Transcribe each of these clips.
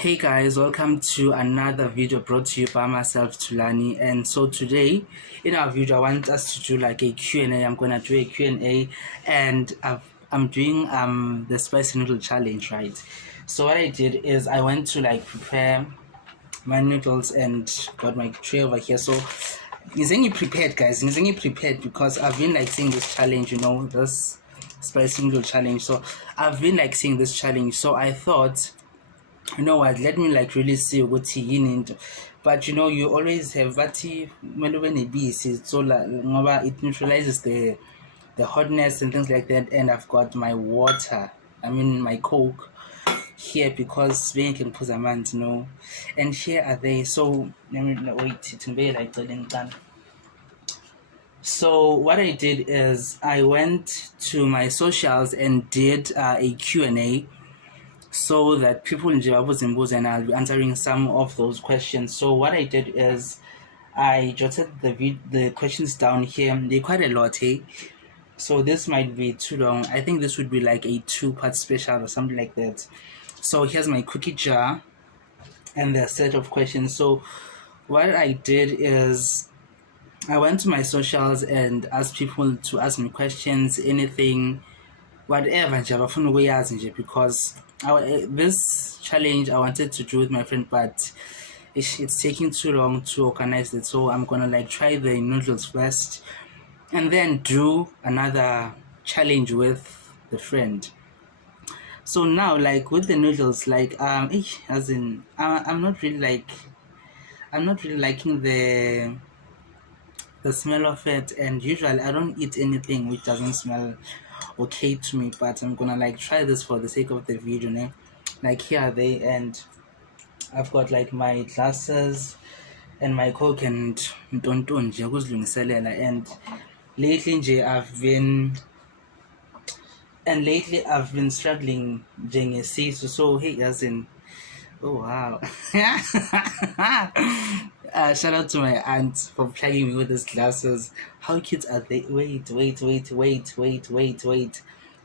Hey guys, welcome to another video brought to you by myself, Thulani. And so today in our video I want us to do like a Q&A. I'm gonna do a Q&A and I'm doing the spicy noodle challenge, right? So what I did is I went to like prepare my noodles and got my tray over here. So you prepared, guys. You prepared because I've been like seeing this challenge, this spicy noodle challenge. So I've been like seeing this challenge. So I thought, you know what, let me like really see what yini into. But you always have bathi kumele ube nebisi, so ngoba it neutralizes the hotness and things like that. And I've got my water, I mean my coke here because we can put a man, and here are they. So let me wait, it be like done. So what I did is I went to my socials and did a Q&A so that people in Jibabu's and I'll be answering some of those questions. So what I did is I jotted the questions down here. They're quite a lot, hey? So this might be too long. I think this would be like a 2-part special or something like that. So here's my cookie jar and the set of questions. So what I did is I went to my socials and asked people to ask me questions, anything, whatever nje, because this challenge I wanted to do with my friend, but it's taking too long to organize it. So I'm gonna like try the noodles first and then do another challenge with the friend. So now like with the noodles, like as in I'm not really liking the smell of it, and usually I don't eat anything which doesn't smell okay to me, but I'm gonna like try this for the sake of the video, né? Like here are they, and I've got like my glasses and my coke and ntonto nje ukuzilungiselela. And lately I've been struggling njengesisu. So hey, as in, oh wow. Shout out to my aunt for plugging me with these glasses. How cute are they? Wait.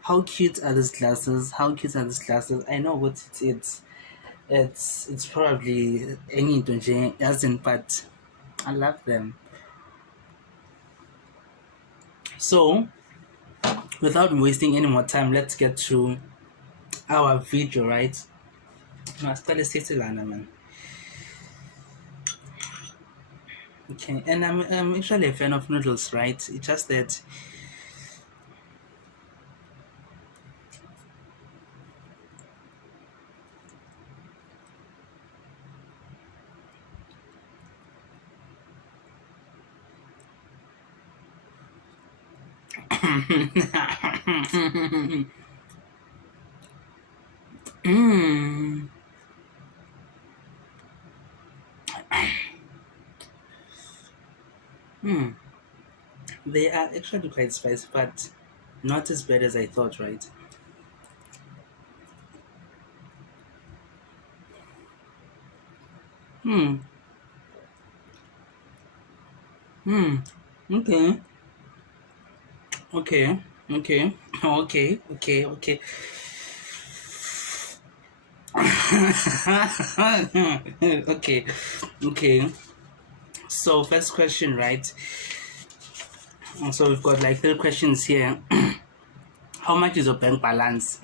How cute are these glasses? I know what it is. It's probably any doesn't, but I love them. So without wasting any more time, let's get to our video, right? Man. Okay, and I'm actually a fan of noodles, right? It's just that they are actually quite spicy, but not as bad as I thought, right? Okay. Okay. Okay. Okay. So first question, right? So we've got like 3 questions here. How much is your bank balance?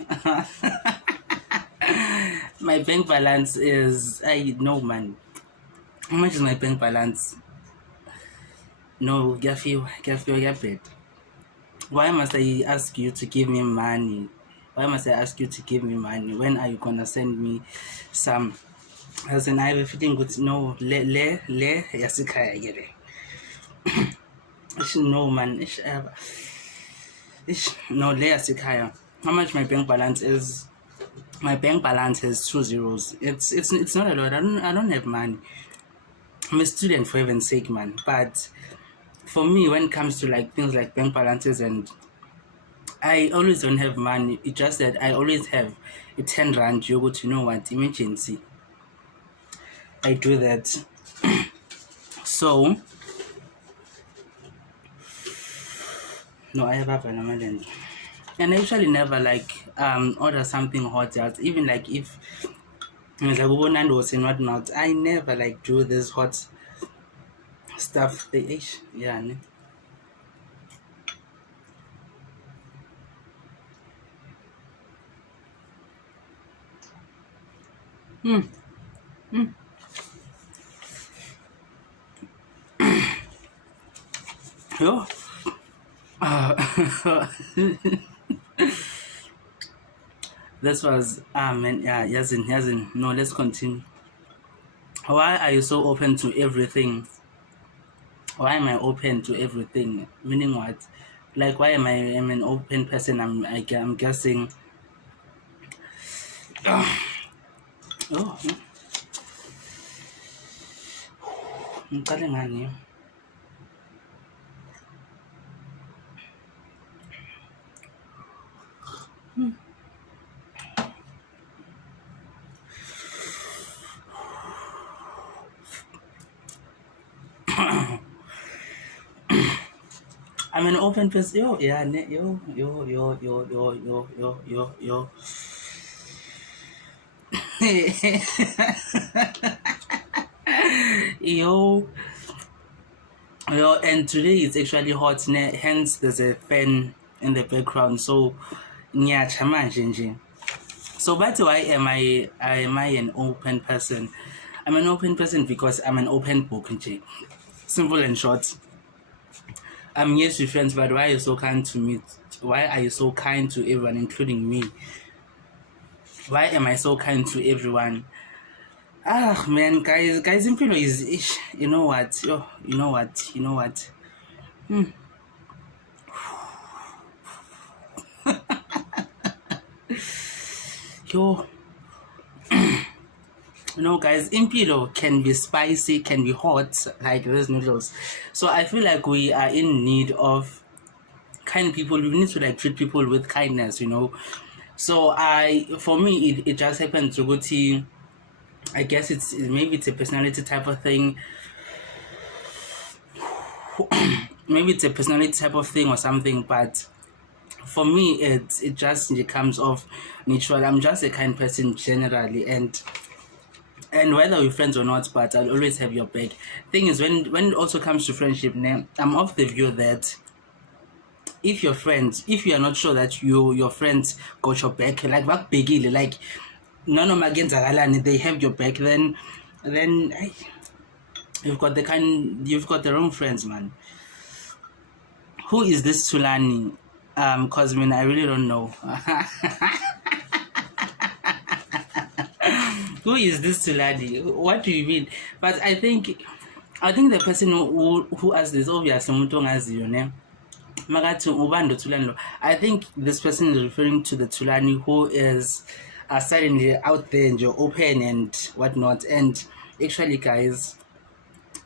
My bank balance is, I know, man. How much is my bank balance? No, Gaffy, Gaffy. Why must I ask you to give me money? When are you gonna send me some? As in, I have a feeling good. No, le yasikaya gere. No man, no le yasikaya. How much my bank balance is? My bank balance has 2 zeros. It's not a lot. I don't have money. I'm a student, for heaven's sake, man. But for me, when it comes to like things like bank balances, and I always don't have money. It's just that I always have a 10 rand. You go to know what emergency. I do that. So no, I have an amendment. And I usually never like order something hot. Even like if Like noodles and whatnot. I never like do this hot stuff. Yeah. Hmm. Yo. This was man, yeah, Yazin. No, let's continue. Why are you so open to everything? Why am I open to everything? Meaning what? Like why am an open person? I'm guessing. Oh, ngiqale ngani? I'm an open person. Yo, yeah, yo. Yo, yo, and today it's actually hot, hence there's a fan in the background. So, ngiyachama nje. So, but why am I an open person? I'm an open person because I'm an open book nje. Simple and short. I'm yes with friends, but why are you so kind to me? Why are you so kind to everyone, including me? Why am I so kind to everyone? Ah man, guys, impilo is ish. You know what? Yo, you know what? Hmm. Yo, guys, impilo can be spicy, can be hot, like these noodles. So I feel like we are in need of kind people. We need to like treat people with kindness, So for me, it just happened to go to. I guess maybe it's a personality type of thing. Maybe it's a personality type of thing or something, but for me it just comes off natural. I'm just a kind person generally, and whether we're friends or not, but I'll always have your back. Thing is, when it also comes to friendship, I'm of the view that if you are not sure that your friends got your back, like big, like none of my against they have your back, then you've got the wrong friends, man. Who is this Thulani? Cause I really don't know. Who is this Thulani? What do you mean? But I think the person who asked this, obviously umuntu ongaziyo ne. Makathi ubando Thulani lo. I think this person is referring to the Thulani who is suddenly out there and you're open and whatnot. And actually guys,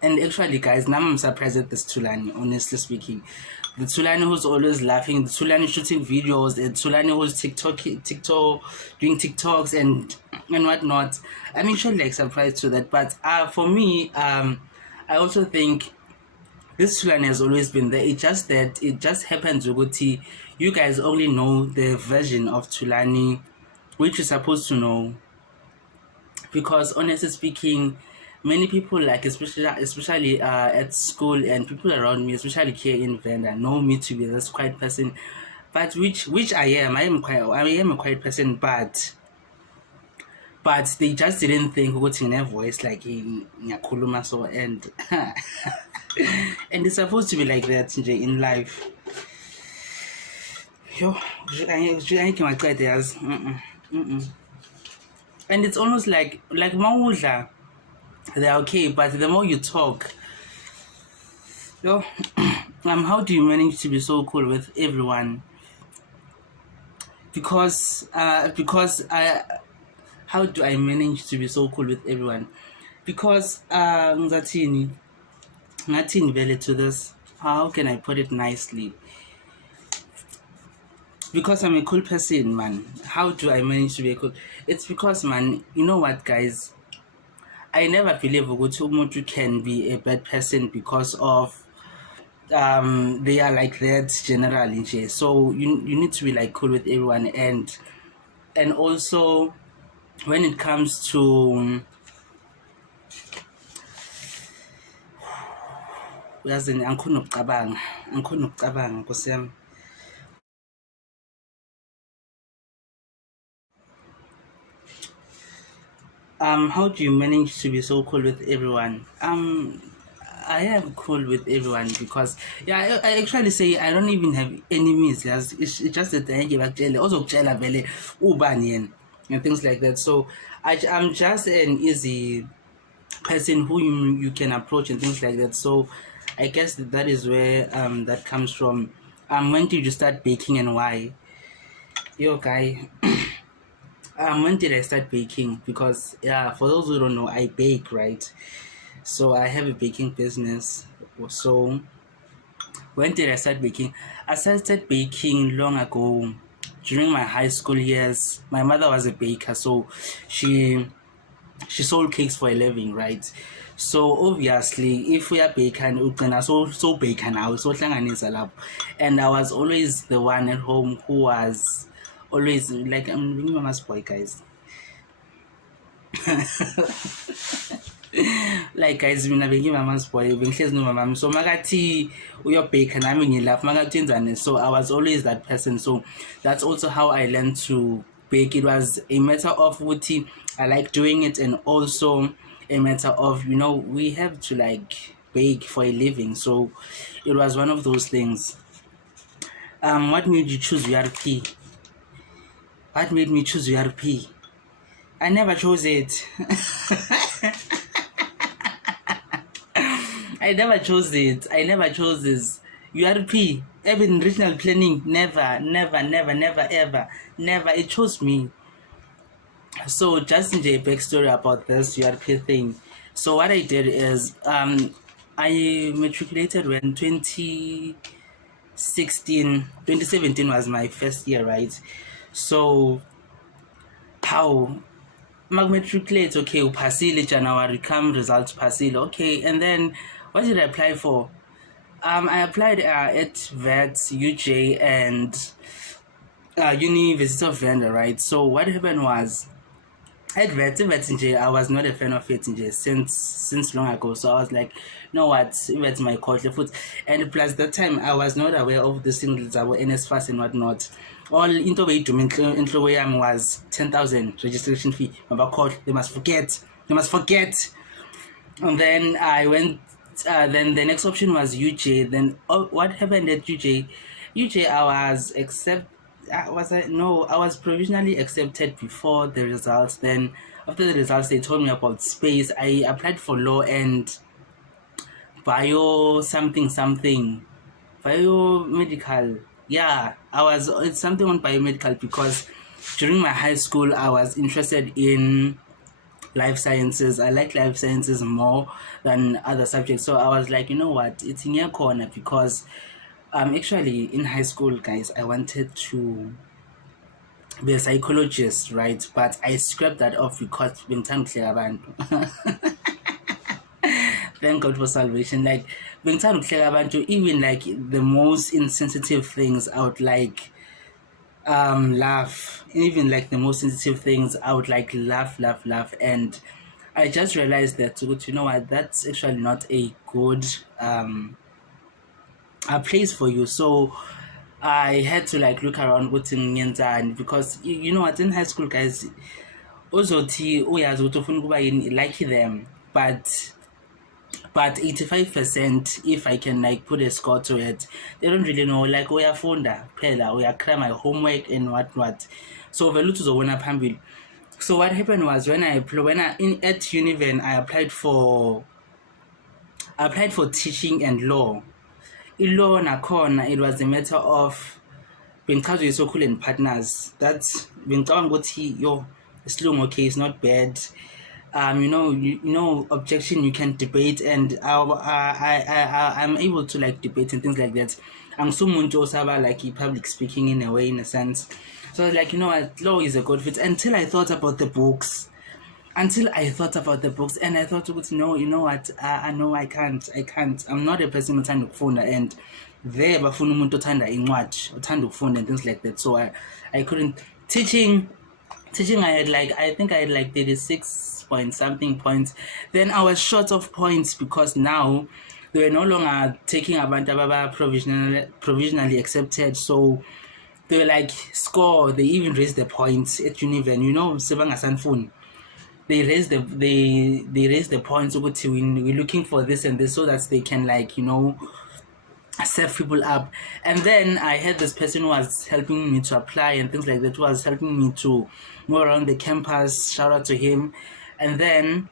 now I'm surprised at this Thulani, honestly speaking. The Thulani who's always laughing, the Thulani shooting videos, the Thulani who's TikTok doing TikToks and whatnot. I'm actually like surprised to that. But for me, I also think this Thulani has always been there. It's just that it just happens to go to you guys only know the version of Thulani which you're supposed to know. Because honestly speaking, many people like especially at school and people around me, especially here in Venda, know me to be this quiet person, but which I am a quiet person, but they just didn't think what's in their voice like in Nyakuluma, so and and it's supposed to be like that in life. Yo, I can my ideas. And it's almost like Mawudla. They're okay, but the more you talk, yo, how do you manage to be so cool with everyone? Because how do I manage to be so cool with everyone? Because ngathini vele to this. How can I put it nicely? Because I'm a cool person, man. How do I manage to be cool? It's because, man, you know what, guys? I never believe Ugutu can be a bad person because of they are like that generally. So you need to be like cool with everyone and also when it comes to uyazini angikhona ukucabanga Nkosi yami. How do you manage to be so cool with everyone? I am cool with everyone because I actually say I don't even have enemies. It's just that I give a also vele ubani and things like that. So I'm just an easy person who you can approach and things like that. So I guess that is where that comes from. When did you start baking and why? Yo guy. When did I start baking? Because for those who don't know, I bake, right? So I have a baking business. So when did I start baking? I started baking long ago during my high school years. My mother was a baker, so she sold cakes for a living, right? So obviously, if we are baking, so baker now, so and I was always the one at home who was always like I'm being mama's boy, guys. Like guys, mina bengimama's boy, bengihlezi nomamami. So makathi uyobheka nami ngilapha makathi enzani. So I was always that person. So that's also how I learned to bake. It was a matter of wuthi I like doing it, and also a matter of we have to like bake for a living. So it was one of those things. What made you choose URP? What made me choose URP? I never chose it. I never chose it. I never chose this. URP, even regional planning, never, ever. Never. It chose me. So just in the backstory about this URP thing. So what I did is I matriculated when 2017 was my first year, right? So how matriculate, okay, upasile January, come results pasile, okay, and then what did I apply for? I applied at VET, UJ, and University of Venda, right? So what happened was at VET I was not a fan of it since long ago. So I was like, you know what, VET my culture food, and plus that time I was not aware of the singles that were NSFAS and whatnot. All into way to introyam was 10,000 registration fee. They must forget. And then I went. Then the next option was UJ. Then what happened at UJ? I was I was provisionally accepted before the results. Then after the results, they told me about space. I applied for law and biomedical. Yeah, it's something on biomedical because during my high school I was interested in life sciences. I like life sciences more than other subjects. So I was like, you know what, it's in your corner because actually in high school, guys, I wanted to be a psychologist, right? But I scrapped that off because thank God for salvation. Like even like the most insensitive things I would like laugh. Even like the most sensitive things I would like laugh. And I just realized that you know what, that's actually not a good a place for you. So I had to like look around what's in Nyenza, because you know what, in high school, guys, also like them, but 85%, if I can like put a score to it, they don't really know like uyafunda phela uyakra my homework and what. So vele uzobona phambili. So what happened was when I at Univen, I applied for teaching and law. In law nakhona, it was a matter of bengichazwe yiSokhulu and Partners. That's bengicabanga ukuthi yo isilungu, okay, it's not bad. You know, objection you can debate, and I'm able to like debate and things like that. I'm so osaba like public speaking in a way, in a sense. So like, you know what, law is a good fit until I thought about the books. And I thought, no, you know what, no, I can't. I'm not a person who othanda ukufunda, and there bafuna umuntu othanda incwadi, othanda ukufunda and things like that. So I couldn't. Teaching teaching, I think I had like 36 point something points. Then I was short of points because now they were no longer taking abantu ababa provisionally accepted. So they were like score. They even raised the points at Univen. You know, Sebanga Sanfun. They raised the points. We're looking for this and this so that they can serve people up. And then I had this person who was helping me to apply and things like that, who was helping me to move around the campus. Shout out to him. And then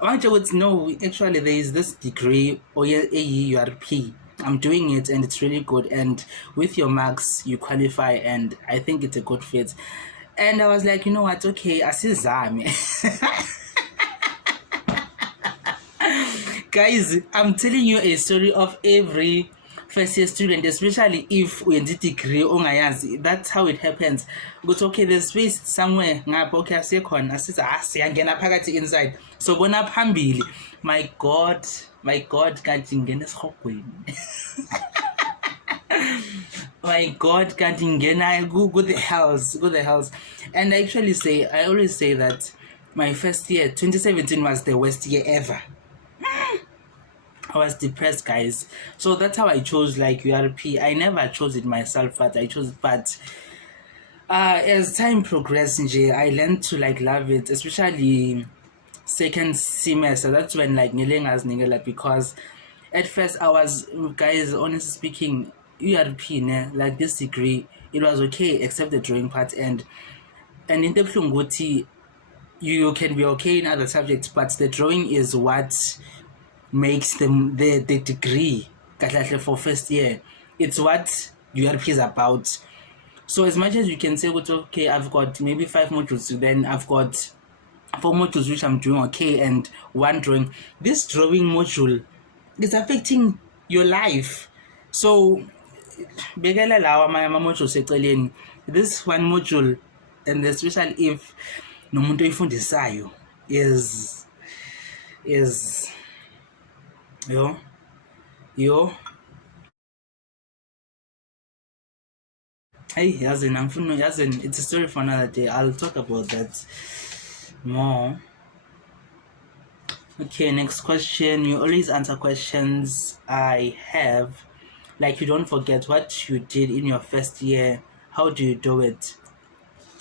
I want you to know, actually there is this degree AEURP. I'm doing it and it's really good, and with your marks you qualify, and I think it's a good fit. And I was like, you know what, okay, asizame. Guys, I'm telling you a story of every first year student, especially if we did degree ongayazi. That's how it happens. But okay, there's space somewhere. Okay, siyangena phakathi inside. So bona phambili. My God, kanti ngena esihogweni. My God, kanti ngena go the hells. And I always say that my first year, 2017, was the worst year ever. I was depressed, guys. So that's how I chose URP. I never chose it myself, but I chose it. But as time progressed, I learned to love it, especially second semester. That's when ngelengas because at first I was, guys, honestly speaking, URP this degree, it was okay except the drawing part, and in the Plungoti you can be okay in other subjects, but the drawing is what makes the degree for first year. It's what URP is about. So as much as you can say, okay, I've got maybe 5 modules, then I've got 4 modules which I'm doing okay, and 1 drawing. This drawing module is affecting your life. So this one module, and especially if nomuntu oyifundisayo is yo hey, yazin, it's a story for another day. I'll talk about that more. Okay, next question. You always answer questions I have. You don't forget what you did in your first year. How do you do it?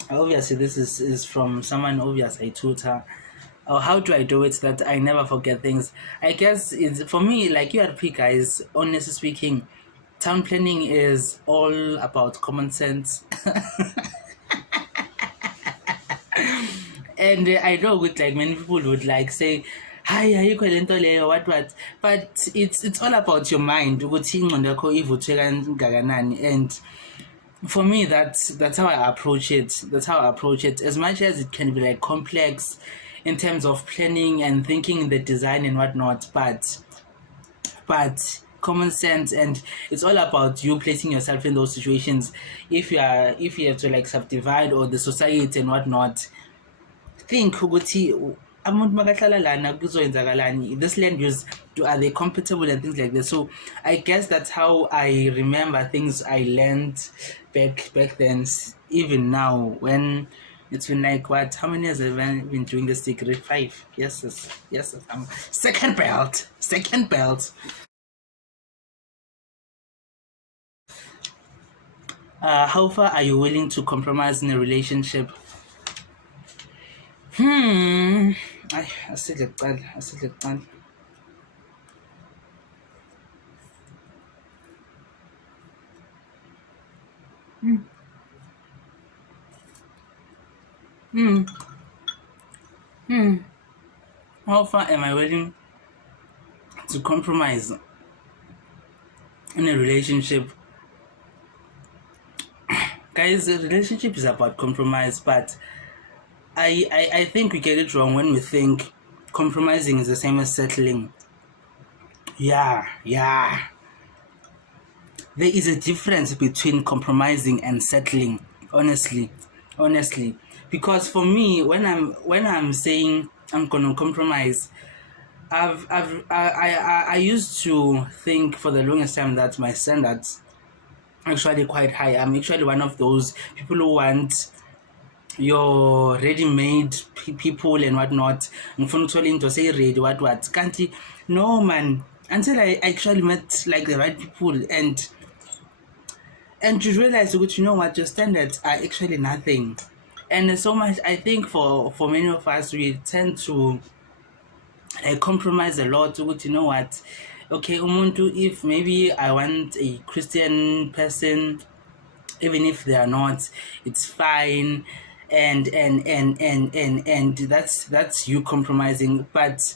Obviously, this is from someone obvious I tutor. Or how do I do it that I never forget things? I guess it's for me, URP, guys, honestly speaking, town planning is all about common sense. And I know with many people would say, hi, are you what, but it's all about your mind. And for me, that's how I approach it. As much as it can be complex in terms of planning and thinking the design and whatnot, but common sense, and it's all about you placing yourself in those situations. If you have to subdivide or the society and whatnot, think this land use, are they compatible and things like that. So I guess that's how I remember things I learned back then, even now when it's been what, how many years have I been doing this degree? 5. Yes, I'm second belt. How far are you willing to compromise in a relationship? I said it. How far am I willing to compromise in a relationship? Guys, a relationship is about compromise, but I think we get it wrong when we think compromising is the same as settling. Yeah. There is a difference between compromising and settling, honestly. Because for me, when I'm saying I'm gonna compromise, I used to think for the longest time that my standards are actually quite high. I'm actually one of those people who want your ready-made people and whatnot. Ngifuna ukuthola into seyi-ready what kanti no man, until I actually met like the right people and you realize that, you know what, your standards are actually nothing. And there's so much, I think for many of us, we tend to compromise a lot. You know what, okay, umuntu, if maybe I want a Christian person, even if they are not, it's fine. And that's you compromising. But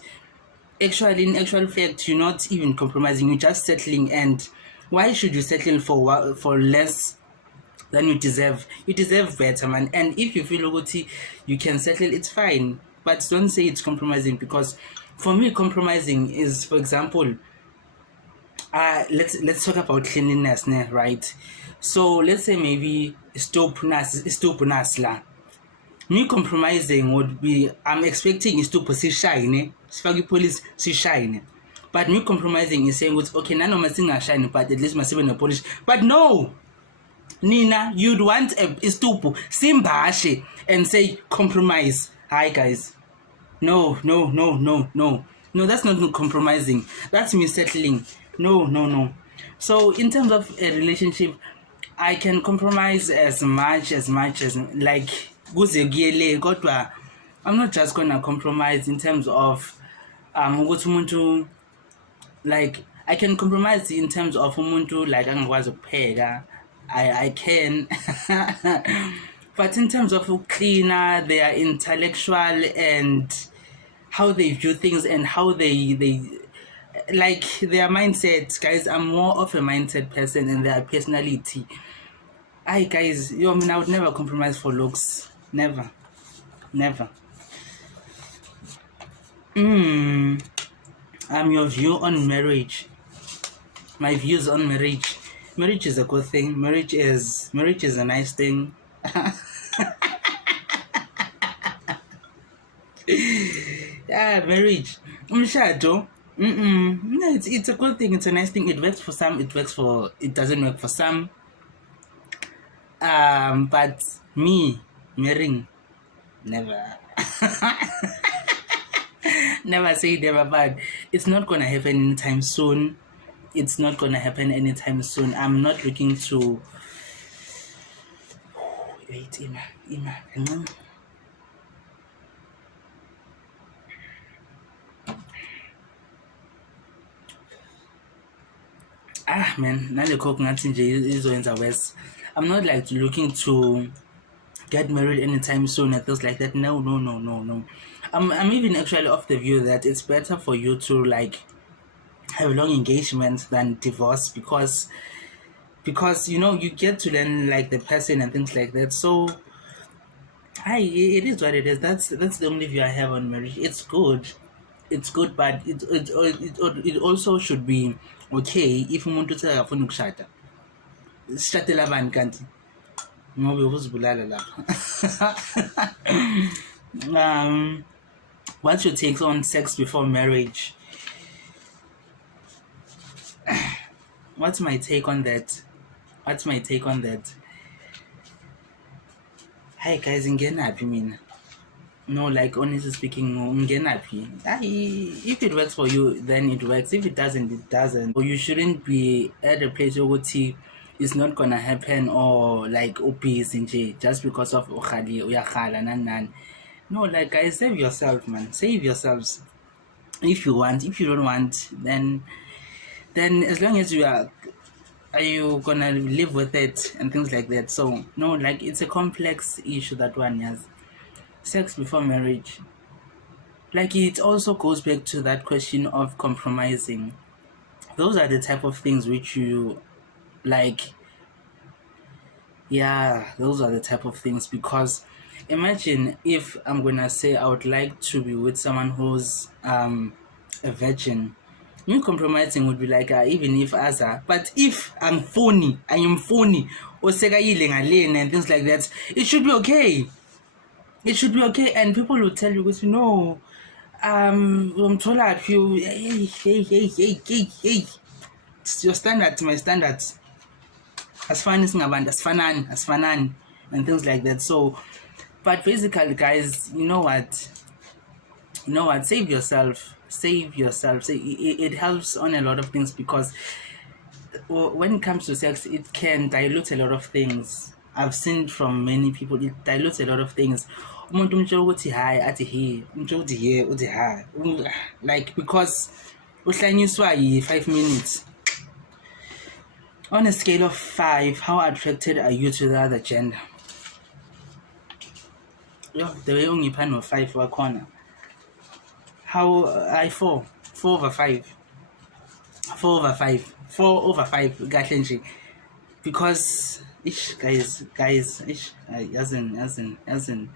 actually, in actual fact, you're not even compromising, you're just settling. And why should you settle for less than you deserve? You deserve better, man. And if you feel guilty, you can settle, it's fine. But don't say it's compromising, because for me, compromising is, for example, let's talk about cleanliness, right? So let's say maybe stop nas la. Me compromising would be, I'm expecting stop si shine, sifaki police si shine. But me compromising is saying, okay, none of my things are shiny, but at least my seven polish. But no, Nina, you'd want a stupu simbashi and say compromise. Hi guys. No, that's not compromising. That's me settling. No. So in terms of a relationship, I can compromise as much as like kodwa I'm not just gonna compromise in terms of like I can compromise in terms of umuntu like angakwazi ukupheka. I can but in terms of cleaner, their intellectual and how they view things and how they like their mindset, guys. I'm more of a mindset person and their personality. Hi guys, I would never compromise for looks. Never. Your view on marriage. My views on marriage. Marriage is a good thing. Marriage is a nice thing. Yeah, marriage. Umshado. No, it's a good thing. It's a nice thing. It works for some. It doesn't work for some. But me marrying, never. Never say never, but it's not gonna happen anytime soon. I'm not looking to. Wait, Ima, hang on. Man, now the coconut is worse. I'm not like looking to get married anytime soon and things like that. No. I'm even actually of the view that it's better for you to like have long engagement than divorce, because you get to learn like the person and things like that. So it is what it is. That's the only view I have on marriage. It's good, but it also should be okay if umuntu sekafuna ukushada. Sishadela bani kanti? Ngoba uzibulala lapha. What's your take on sex before marriage? What's my take on that? Hi guys, ngenaphi mina? No, like honestly speaking, ngenaphi. If it works for you, then it works. If it doesn't, it doesn't. You shouldn't be at a place where it's not gonna happen, or like busy just because of uyakhala nan. No, like guys, save yourself, man. Save yourselves. If you want, if you don't want, then as long as are you gonna live with it and things like that. So no, like it's a complex issue, that one has. Sex before marriage, like it also goes back to that question of compromising. Those are the type of things which you like. Yeah, those are the type of things, because imagine if I'm gonna say I would like to be with someone who's a virgin. Me compromising would be like even if but if I am phony or sekayile ngalena and things like that, it should be okay. And people will tell you, no, hey, it's your standards, my standards. As far as and things like that. So But basically, guys, you know what? Save yourself. Save yourself. It helps on a lot of things because when it comes to sex, it can dilute a lot of things. I've seen from many people, it dilutes a lot of things. Umuntu umtshela ukuthi hi athi he, umtshela ukuthi ye uthi hi. Like because uhlanyiswa yi 5 minutes. On a scale of 5, how attracted are you to the other gender? Yo, the way ungipha no 5 wakhona. How I 4 over 5. 4 over 5. 4 over 5 kahle nje. Because guys, as in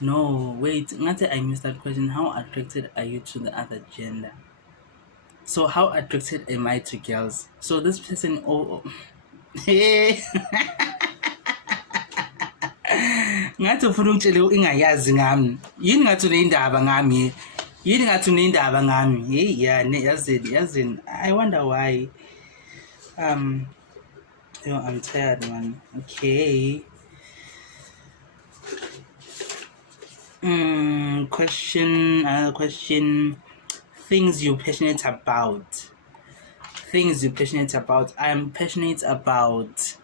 no, wait, I missed that question. How attracted are you to the other gender? So how attracted am I to girls? So this person, hey, ngathi ufuna ungitshele ingayazi ngami. Yini ngathi unendaba ngami? Yini ngathi unendaba ngami? Hey, yeah, yazini. I wonder why. I'm tired, man. Okay. Another question. Things you're passionate about. I'm passionate about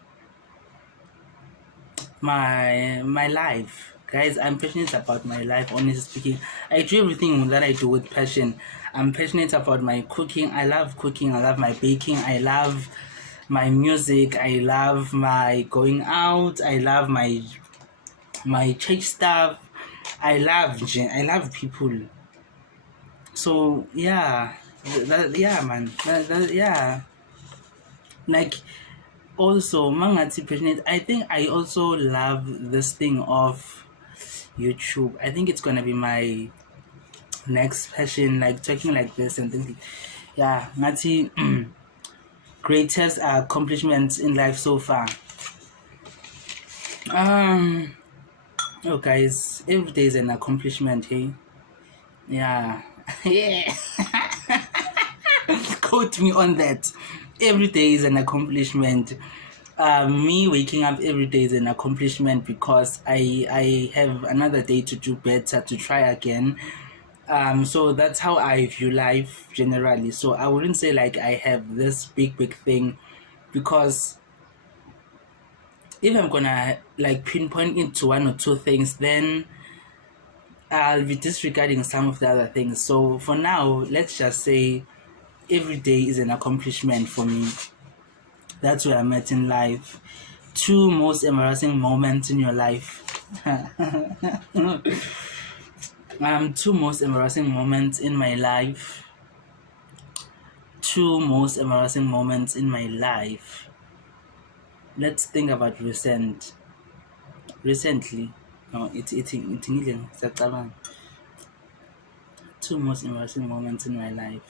my life. Guys, I'm passionate about my life, honestly speaking. I do everything that I do with passion. I'm passionate about my cooking. I love cooking. I love my baking. I love my music. I love my going out. I love my church stuff. I love people. So yeah, man. Yeah. Like also, mangati passionate. I think I also love this thing of YouTube. I think it's gonna be my next passion, like talking like this and things. Yeah, Mati. Greatest accomplishments in life so far. Oh guys, every day is an accomplishment, hey? Yeah. Yeah. Quote me on that. Every day is an accomplishment. Me waking up every day is an accomplishment because I have another day to do better, to try again. So that's how I view life generally. So I wouldn't say like I have this big thing, because if I'm gonna like pinpoint into one or two things, then I'll be disregarding some of the other things. So for now, let's just say every day is an accomplishment for me. That's where I'm at in life. 2 most embarrassing moments in your life. 2 most embarrassing moments in my life. 2 most embarrassing moments in my life. Let's think about recently. No, it's 2 most embarrassing moments in my life.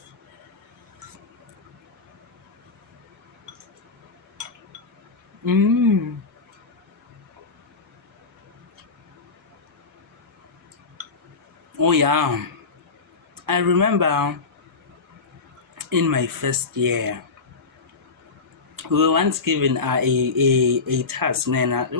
Oh yeah, I remember in my first year, we were once given a task, man. We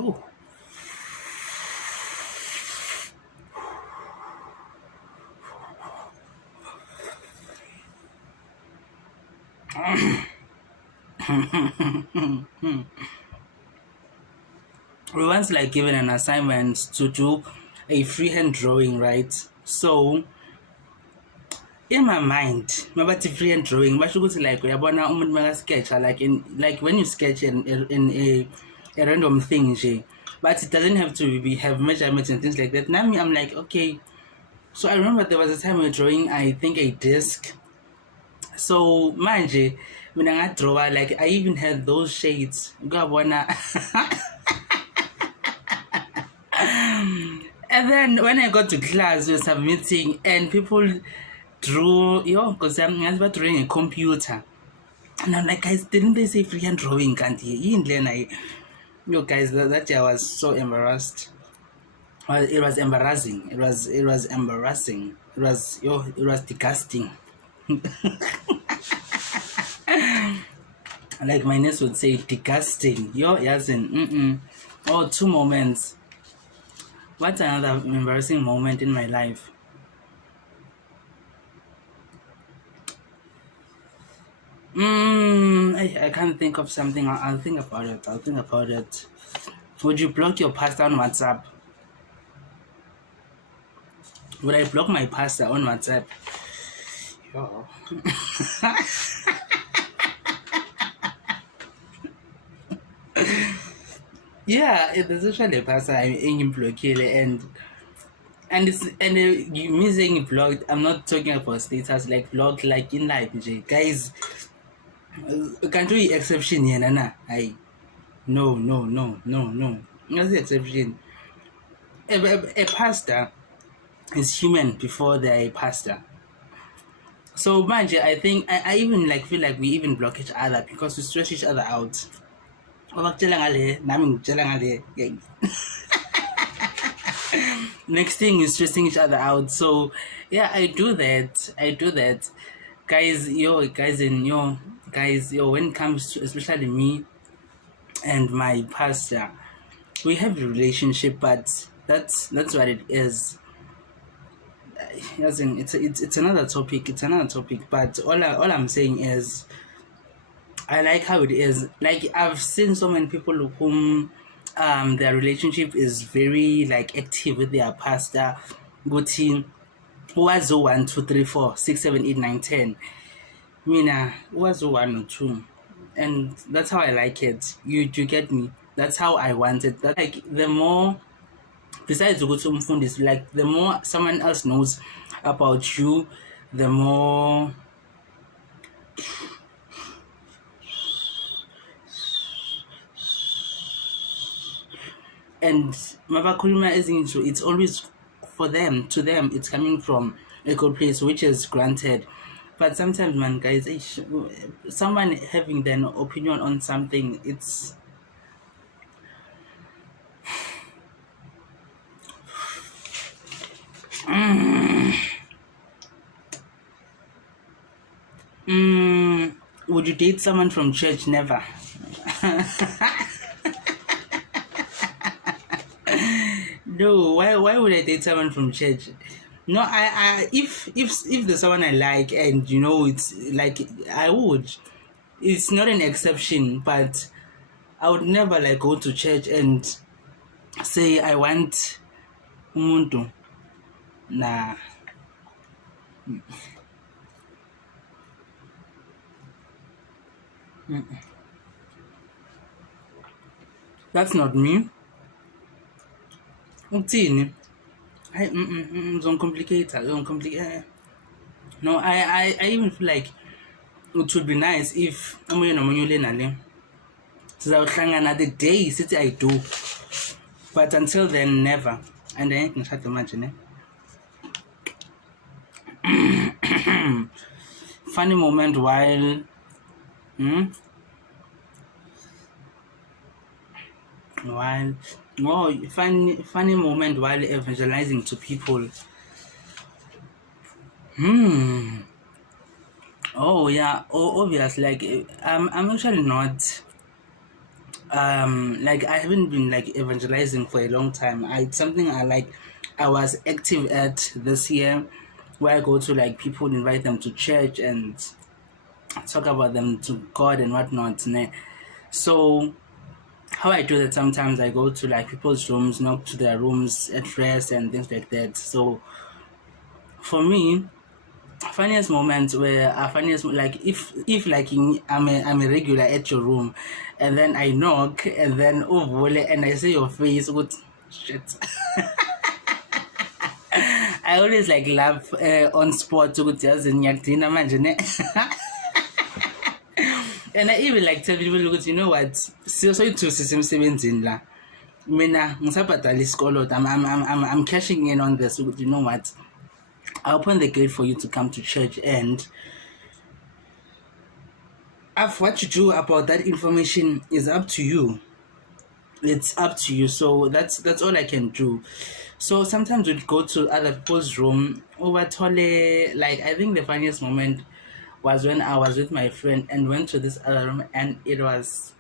were once like given an assignment to do a freehand drawing, right? So in my mind, my freehand drawing, but you go to like sketch, like when you sketch in a random thing, but it doesn't have to have measurements and things like that. Now I'm like, okay. So I remember there was a time we were drawing, I think, a disc. So manje, when I draw, like I even had those shades. And then when I got to class, we were submitting, and people drew, because I'm about drawing a computer. And I'm like, guys, didn't they say freehand drawing? Can't you? Guys, that year I was so embarrassed. Well, it was embarrassing. It was embarrassing. It was disgusting. Like my niece would say, disgusting. Yes, and 2 moments. What's another embarrassing moment in my life? I can't think of something. I'll think about it. I'll think about it. Would you block your pastor on WhatsApp? Would I block my pastor on WhatsApp? Yo. Yeah, there's actually a pastor I'm blocked, me saying blocked. I'm not talking about status, like blocked, like in life, guys. Can't do exception here, Nana. I no, no, no, no, no. That's the exception. A pastor is human before they're a pastor. So mind you, I think I even like feel like we even block each other because we stress each other out. Next thing is stressing each other out. So yeah, I do that. Guys, when it comes to especially me and my pastor, we have a relationship, but that's what it is. As in, it's another topic. It's another topic. But all I'm saying is, I like how it is. Like I've seen so many people whom their relationship is very like active with their pastor. Good team. Was 1, 2, 3, 4, 6, 7, 8, 9, 10. Mina was 1 or 2. And that's how I like it. You get me? That's how I want it. That like the more besides go to Mfundis, like the more someone else knows about you, the more and Mabakulima isn't so it's always for them, to them it's coming from a good place, which is granted. But sometimes man guys, someone having an opinion on something, it's would you date someone from church? Never. No, why would I date someone from church? No, if there's someone I like and it's like I would. It's not an exception, but I would never like go to church and say I want umuntu. Nah. That's not me. Uthini? Don't complicate. No, I even feel like it would be nice if omunye nomunye ulena le sizawuhlangana the day sithi I do, but until then never. And I ain't ngishade manje ne. Funny moment while funny moment while evangelizing to people. Oh yeah, obvious. Like I'm actually not like I haven't been like evangelizing for a long time. It's something I was active at this year, where I go to like people, invite them to church and talk about them to God and whatnot. So how I do that, sometimes I go to like people's rooms, knock to their rooms at rest and things like that. So for me, funniest moments where funniest like if like I'm a regular at your room, and then I knock and then and I see your face, good shit. I always like laugh on spot ukuthi yazi ngiyakudina manje ne. And I even like tell people, look, you know what, soyithu sisemsebenzini la, mina ngisabhadala isikoloto, I'm cashing in on this. You know what, I open the gate for you to come to church, and what you do about that information is up to you. It's up to you. So that's all I can do. So sometimes we'd go to other people's room over Tole. Like I think the funniest moment was when I was with my friend and went to this other room, and it was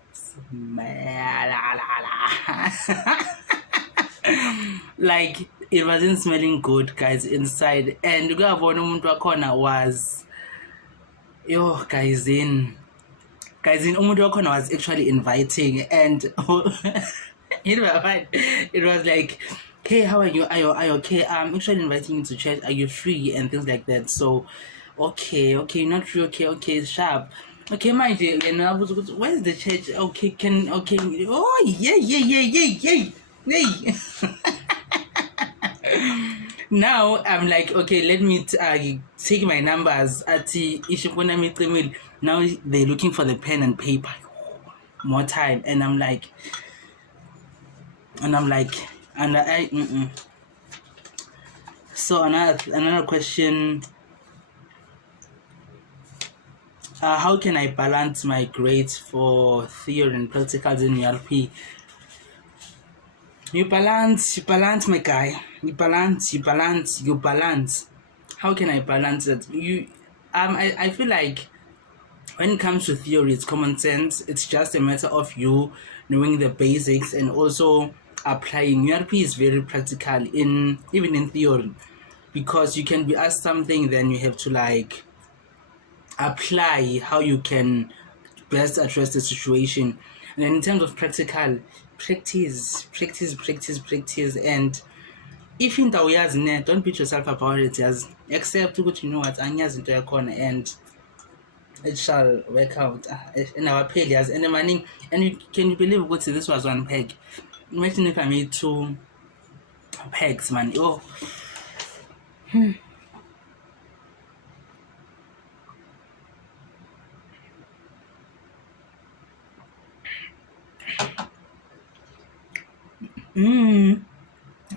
Like it wasn't smelling good, guys, inside. And umuntu wakhona was guys in umuntu wakhona was actually inviting, and in my mind it was like, hey, how are you? Are you okay? I'm actually inviting you to church. Are you free? And things like that. So okay, not free. Okay, sharp. Okay, my dear, where's the church? Okay, oh yeah. Now I'm like, okay, let me take my numbers at the now they're looking for the pen and paper. More time. And I'm like, and I So another question, how can I balance my grades for theory and practicals in URP? You balance, my guy. You balance. How can I balance it? I feel like when it comes to theory, it's common sense. It's just a matter of you knowing the basics and also applying. URP is very practical even in theory, because you can be asked something, then you have to like apply how you can best address the situation. And in terms of practical, practice. And if in the don't beat yourself about it, as accept what you know what and it shall work out in our failures and the money. And can you believe what this was one peg? Imagine if I made 2 pegs, man.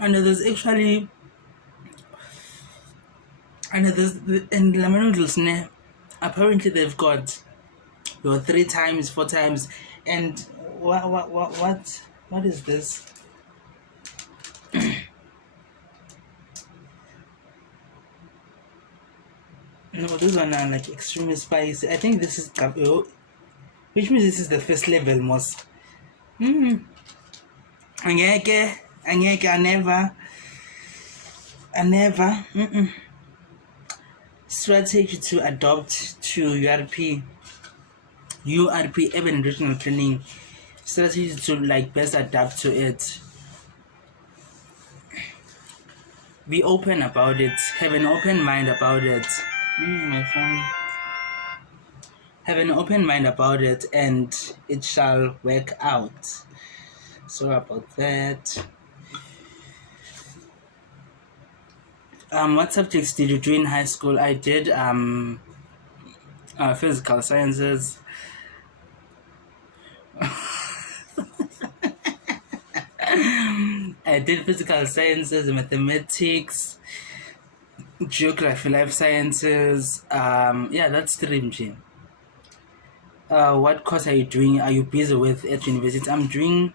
And there's actually and the noodles, apparently they've got 3 times, 4 times, and what is this? No, these one are like extremely spicy. I think this is which means this is the first level most. I never. Strategy to adopt to URP urban regional planning. Strategy to like best adapt to it. Be open about it. Have an open mind about it. My phone. Have an open mind about it, and it shall work out. Sorry about that. What subjects did you do in high school? I did physical sciences. I did physical sciences, mathematics, geography, life sciences. That's 3. What course are you doing? Are you busy with at university? I'm doing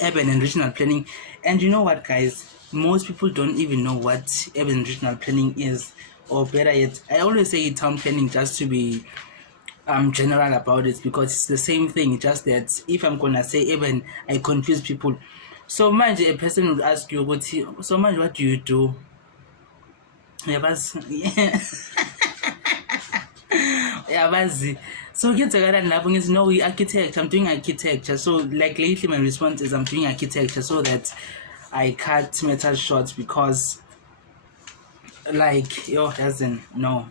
urban and regional planning. And you know what, guys? Most people don't even know what urban and regional planning is, or better yet, I always say town planning just to be general about it, because it's the same thing, just that if I'm gonna say urban, I confuse people. So much a person would ask you, what do you do? So get no, we architect. I'm doing architecture. So like lately, my response is I'm doing architecture, so that I cut metal short, because like doesn't no.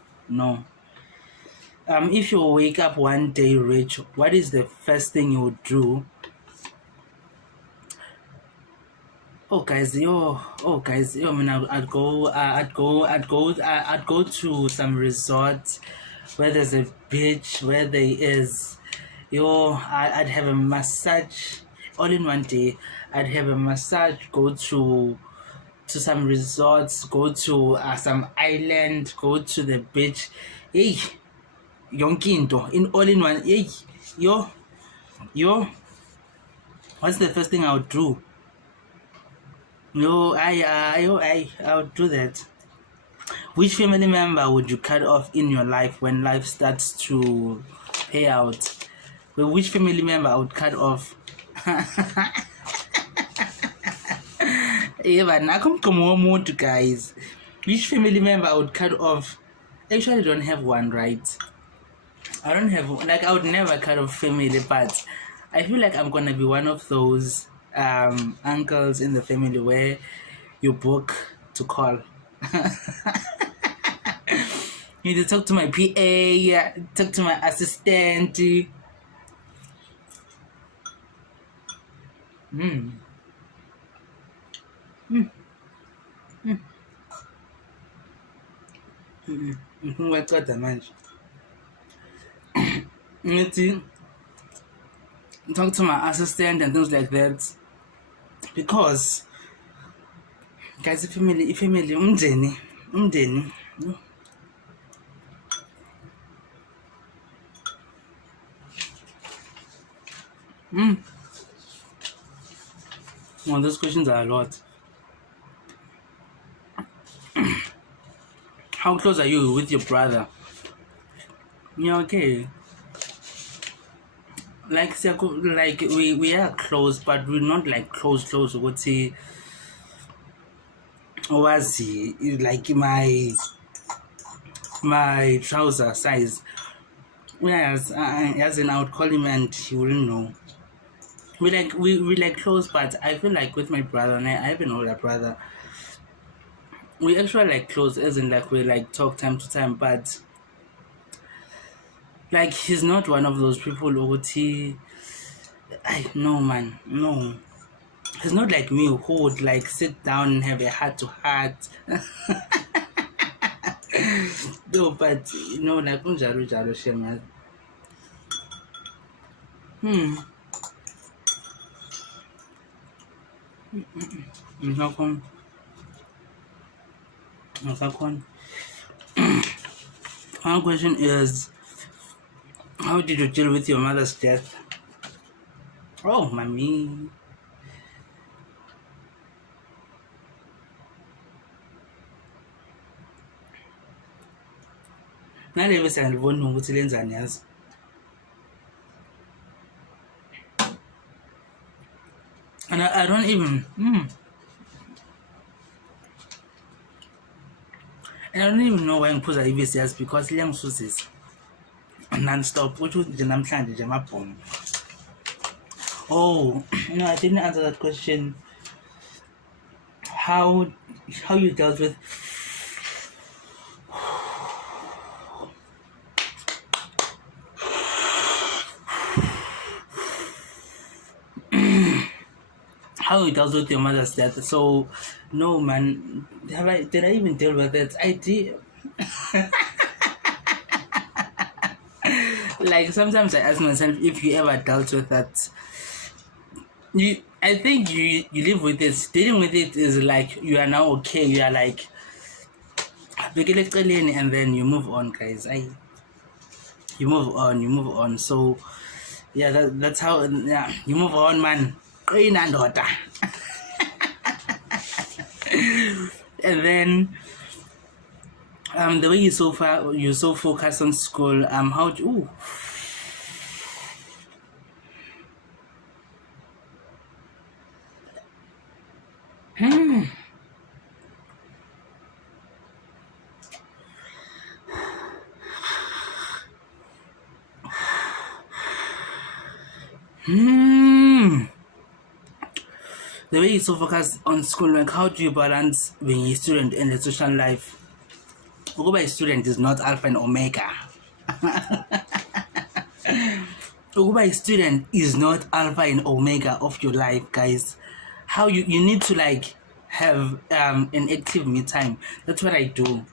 If you wake up one day rich, what is the first thing you would do? Guys, I mean, I'd go to some resort where there's a beach, where there is, I'd have a massage all in one day. I'd have a massage, go to some resorts, go to some island, go to the beach. Hey, yonkinto in all in one. Hey, what's the first thing I would do? I would do that. Which family member would you cut off in your life when life starts to pay out? Well, which family member I would cut off? Even I come more to guys. Which family member I would cut off? Actually, I don't have one, right? I don't have, like, I would never cut off family, but I feel like I'm gonna be one of those uncles in the family where you book to call. You need to talk to my PA, yeah, talk to my assistant. Ngicada manje. Ngithi talk to my assistant and things like that, because guys, family umndeni well, those questions are a lot. How close are you with your brother? Yeah, okay. Like we are close, but we're not like close. What he was like my trouser size. Yes, as in I would call him and he wouldn't know. We like close, but I feel like with my brother, and I have an older brother, we actually like close, as in like we like talk time to time, but like he's not one of those people who no man, no. He's not like me who would like sit down and have a heart to heart. No, but like unjalo shema. Ngisakhona. Our question is, how did you deal with your mother's death? Oh, mommy. Naleve siyalibona ukuthi lenzani yazi. And I don't even and I don't even know why ngiphuza ibisi yazi, because liyangisusisa non-stop. Which nje namhlanje nje amabhomu. Oh, I didn't answer that question. How you dealt with how you dealt with your mother's death? So, no man, did I even deal with it? I did. Like sometimes I ask myself if you ever dealt with that. I think you live with it. Dealing with it is like you are now okay. You are like, and then you move on, guys. You move on. So yeah, that's how. Yeah, you move on, man. And then the way you're so focused on school, how do you the way you're so focused on school, like how do you balance being a student and the social life? Ukuba a student is not alpha and omega. Ukuba a student is not alpha and omega of your life, guys. How you need to like have an active me time. That's what I do.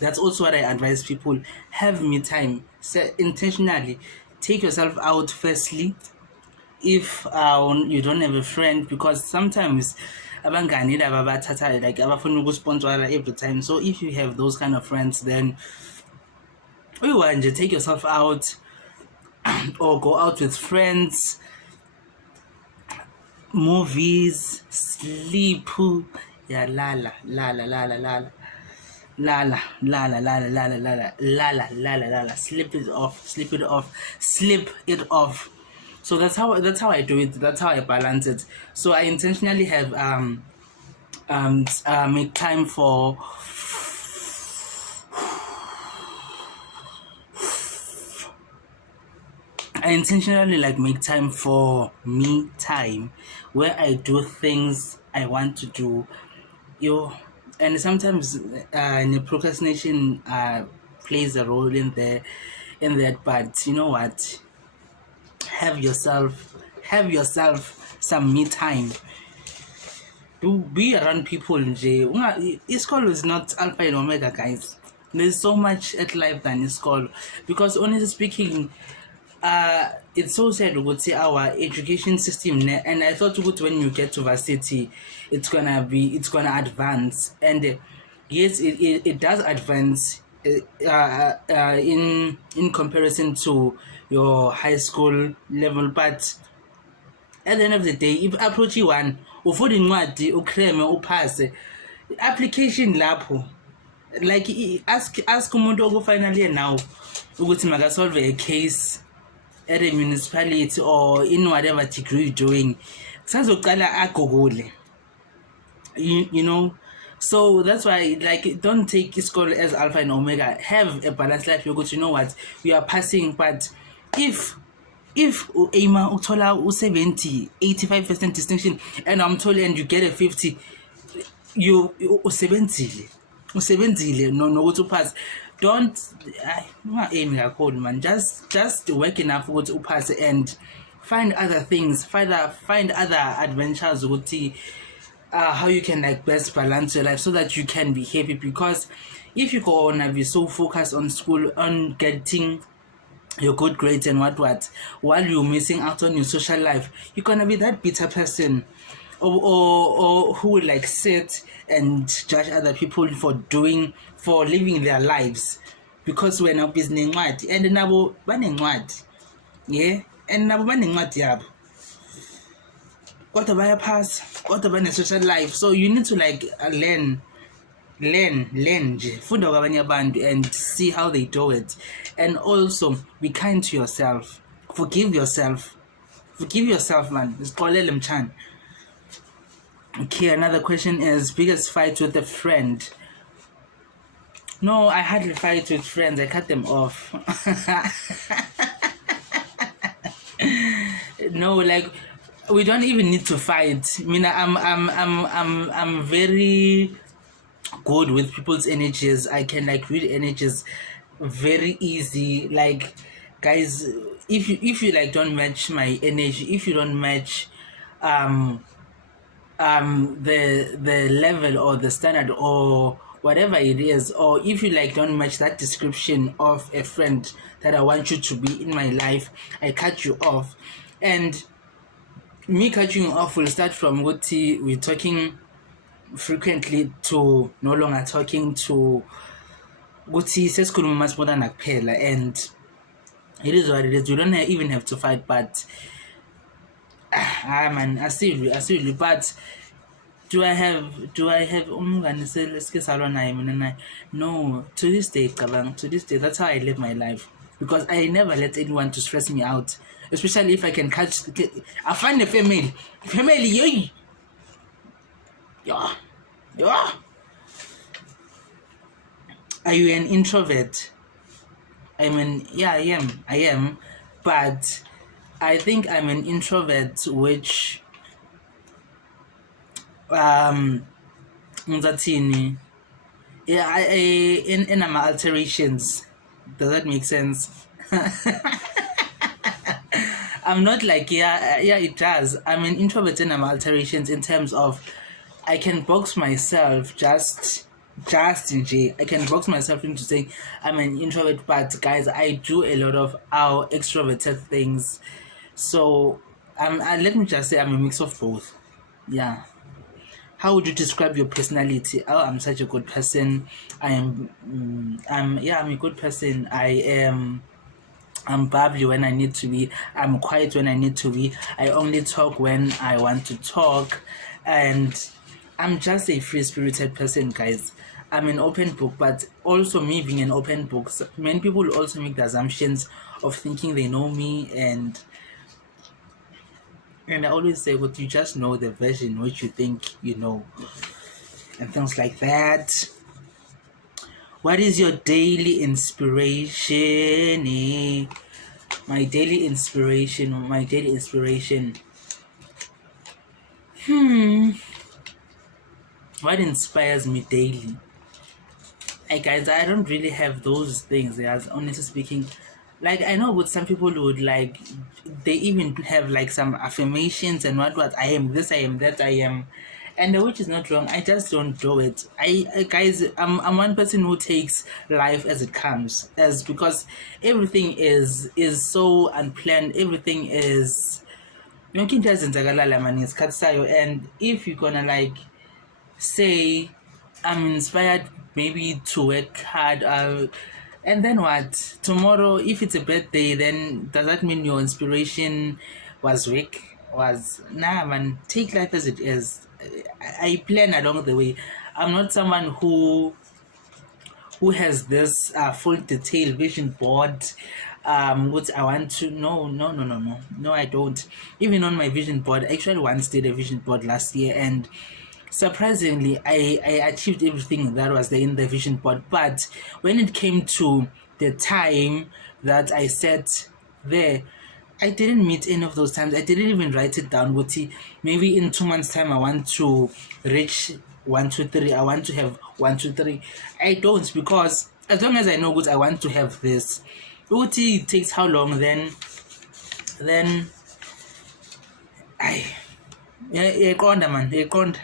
That's also what I advise people. Have me time. Intentionally take yourself out firstly. If you don't have a friend, because sometimes abangani ababathatha like abafuna ukusponsor every time. So if you have those kind of friends, then you want to take yourself out or go out with friends, movies, sleep, yeah, lala, sleep it off. So that's how I do it. That's how I balance it. So I intentionally have make time for I intentionally like make time for me time where I do things I want to do. And sometimes the procrastination plays a role in that. But you know what? Have yourself some me time. Do be around people. School is not alpha and omega, guys. There's so much at life than school. Because honestly speaking, it's so sad to say our education system, and I thought when you get to varsity, it's gonna advance, and yes, it does advance in comparison to your high school level, but at the end of the day, if approach one ufunda incwadi ukreme uphase application lapho, like ask umuntu okufinally now ukuthi makasolve a case at a municipality or in whatever degree you're doing, sazoqala agogole, you know. So that's why, like, don't take school as alpha and omega. Have a balanced life. You go to know what we are passing, but if Ema uthola 70 85% distinction and I'm told and you get a 50, you usebenzile nokuthi upass. Don't aim kakhulu, man. Just work enough ukuthi upass and find other things, find other adventures ukuthi how you can like best balance your life so that you can be happy. Because if you go on and be so focused on school, on getting your good grades and what while you're missing out on your social life, you're gonna be that bitter person or who will like sit and judge other people for living their lives because we're not busy ncwadi and nabo banencwadi, yeah, and nabo banencwadi yabo kodwa bayaphasa kodwa bane-social life. So you need to like learn nje, funda kwabanye abantu and see how they do it, and also be kind to yourself, forgive yourself, man. Isixolele mtshana. Okay, another question is biggest fight with a friend. No, I hardly fight with friends. I cut them off. No, like we don't even need to fight. I mean, I'm very good with people's energies. I can like read energies very easy. Like, guys, if you like don't match my energy, if you don't match the level or the standard or whatever it is, or if you like don't match that description of a friend that I want you to be in my life, I cut you off. And me cutting you off will start from Guti, we're talking frequently to no longer talking to Guti sesikhuluma masibonana kuphela, and it is what it is. You don't even have to fight, but man, I see you, but do I have umngani selesike salwa naye mina naye? No, to this day that's how I live my life, because I never let anyone to stress me out, especially if I can I find a family yeah. Are you an introvert? I am, but I think I'm an introvert which in my alterations. Does that make sense? I'm not like it does. I'm an introvert in my alterations in terms of I can box myself just in J. I can box myself into saying I'm an introvert, but guys, I do a lot of our extroverted things. So let me just say I'm a mix of both. Yeah. How would you describe your personality? Oh, I'm such a good person. I'm a good person. I'm bubbly when I need to be. I'm quiet when I need to be. I only talk when I want to talk. And I'm just a free-spirited person, guys. I'm an open book, but also me being an open book, many people also make the assumptions of thinking they know me, and I always say, what you just know the version which you think you know. and things like that. What is your daily inspiration? My daily inspiration. What inspires me daily? Hey guys, I don't really have those things, as honestly speaking. Like, I know with some people would like, they even have like some affirmations and what I am this, I am that, I am, and which is not wrong. I just don't do it. Guys, I'm one person who takes life as it comes, as because everything is so unplanned. Everything is yonke into ezenzakalala man ngesikhathi sayo, and if you're gonna like say I'm inspired maybe to work hard, and then what? Tomorrow, if it's a birthday, then does that mean your inspiration was weak? Was nah, man. Take life as it is. I plan along the way. I'm not someone who has this full detailed vision board. What I want to no, I don't. Even on my vision board, I actually once did a vision board last year, and surprisingly, I achieved everything that was there in the vision board. But when it came to the time that I set there, I didn't meet any of those times. I didn't even write it down. Maybe in 2 months' time, I want to reach 1, 2, 3. I want to have 1, 2, 3. I don't, because as long as I know what I want to have this, it takes how long? Then I man.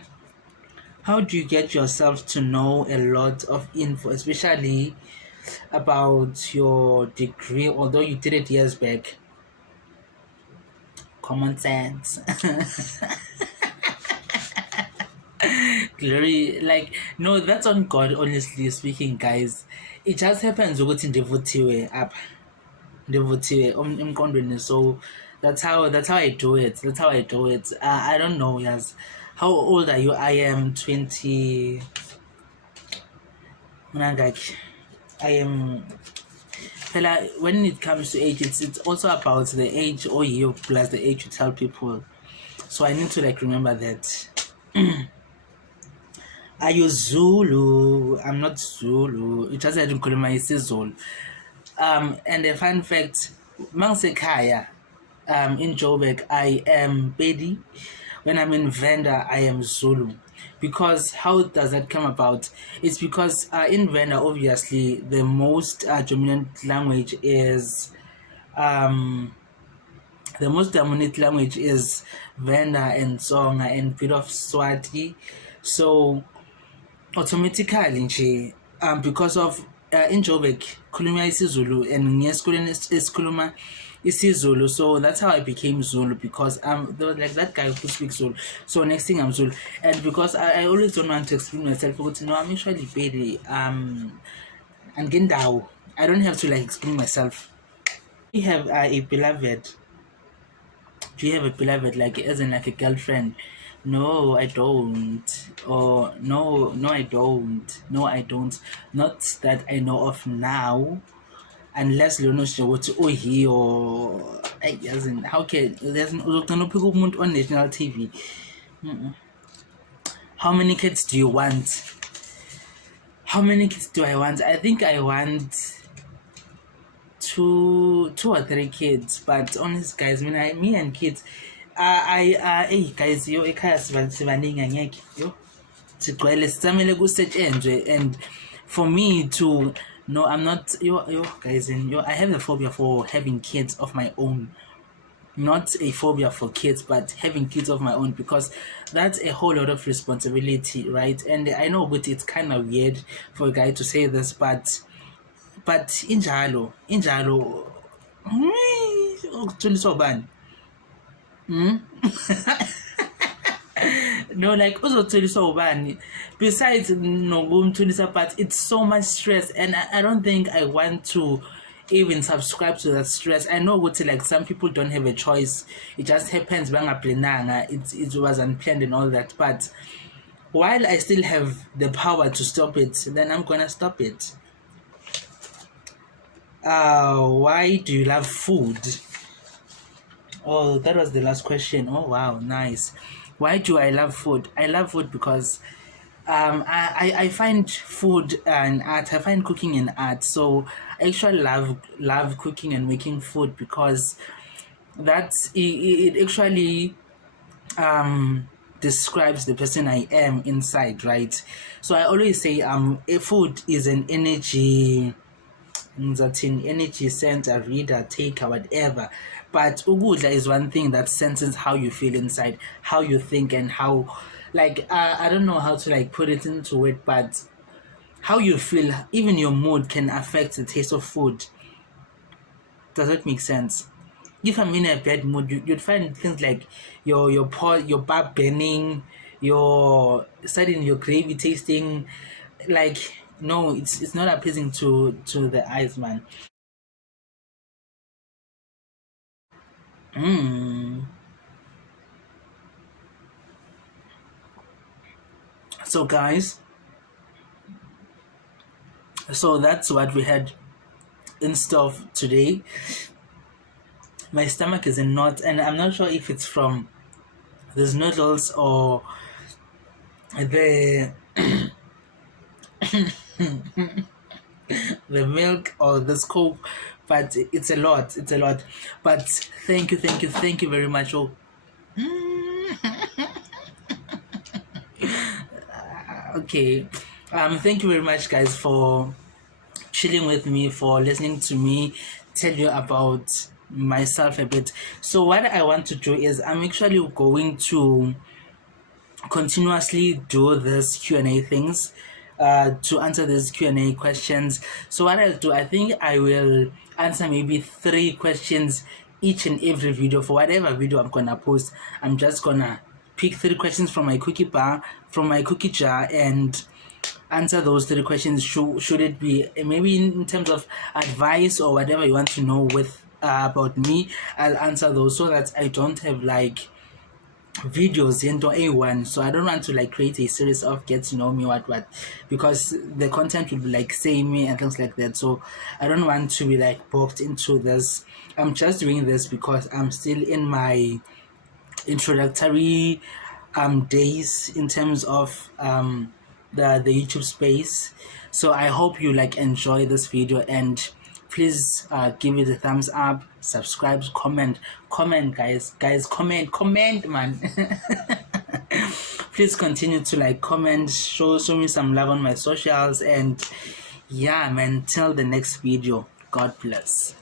How do you get yourself to know a lot of info, especially about your degree, although you did it years back? Common sense. Glory, like, no, that's on God, honestly speaking, guys. It just happens ukuthi ndivuthiwe apha. Ndivuthiwe emqondweni, so that's how I do it. I don't know, yes. How old are you? I am 20. I am. When it comes to age, it's also about the age or year plus the age you tell people. So I need to like remember that. Are you Zulu? I'm not Zulu. It just had to call my Zulu. And a fun fact, Mangsekaya, in Joburg, I am Bedi. When I'm in Venda, I am Zulu. Because how does that come about? It's because in Venda, obviously, the most dominant language is Venda and Tsonga and a bit of Swati. So automatically, because of in Joburg, khuluma isiZulu, and ngiesikoleni esikhuluma isiZulu, so that's how I became Zulu, because there was like that guy who speaks Zulu. So next thing I'm Zulu, and because I always don't want to explain myself, but no, I'm actually Pedi, and Gendao. I don't have to like explain myself. We have a beloved. Do you have a beloved, like as in like a girlfriend? No, I don't. Or no, I don't. No, I don't. Not that I know of now. Unless you know what he or I doesn't. How can there's no people on national TV? How many kids do you want? How many kids do I want? I think I want two or three kids. But honest guys, me and kids, hey guys, yo ekhaya sibaningi angeke yo sigcwele sisamele kusetshenzwe, and for me to no, I'm not yo guys, and I have a phobia for having kids of my own. Not a phobia for kids, but having kids of my own, because that's a whole lot of responsibility, right? And I know, but it's kind of weird for a guy to say this, but injalo no, like uzotholiswa ubani besides nokumthulisa, but it's so much stress, and I don't think I want to even subscribe to that stress. I know what, like, some people don't have a choice, it just happens, it was unplanned and all that, but while I still have the power to stop it, then I'm gonna stop it. Why do you love food? Oh, that was the last question. Oh wow, nice. Why do I love food? I love food because I find food and art. I find cooking and art. So I actually love cooking and making food because it actually describes the person I am inside, right? So I always say a food is an energy, that's in energy center, reader, taker, whatever. But ukudla is one thing that senses how you feel inside, how you think, and how, like, I don't know how to like put it into it, but how you feel, even your mood can affect the taste of food. Does that make sense? If I'm in a bad mood, you'd find things like your back burning, your starting your gravy tasting like, no, it's not appeasing to the eyes, man. Mm. So guys, so that's what we had in stuff today. My stomach is in knot, and I'm not sure if it's from these noodles or the the milk or the scope, but it's a lot. It's a lot. But thank you very much. Oh, okay. Thank you very much, guys, for chilling with me, for listening to me tell you about myself a bit. So what I want to do is I'm actually going to continuously do this Q&A things, to answer these Q&A questions. So what I'll do, I think I will answer maybe 3 questions each and every video. For whatever video I'm gonna post, I'm just gonna pick 3 questions from my cookie bar, from my cookie jar, and answer those 3 questions. Should it be maybe in terms of advice or whatever you want to know with about me, I'll answer those so that I don't have like videos into A1. So I don't want to like create a series of get to know me what, because the content will be like samey and things like that. So I don't want to be like boxed into this. I'm just doing this because I'm still in my introductory days in terms of the YouTube space. So I hope you like enjoy this video, and please give it a thumbs up, subscribe, comment, guys, comment, man. Please continue to like comment, show me some love on my socials, and yeah, man, till the next video. God bless.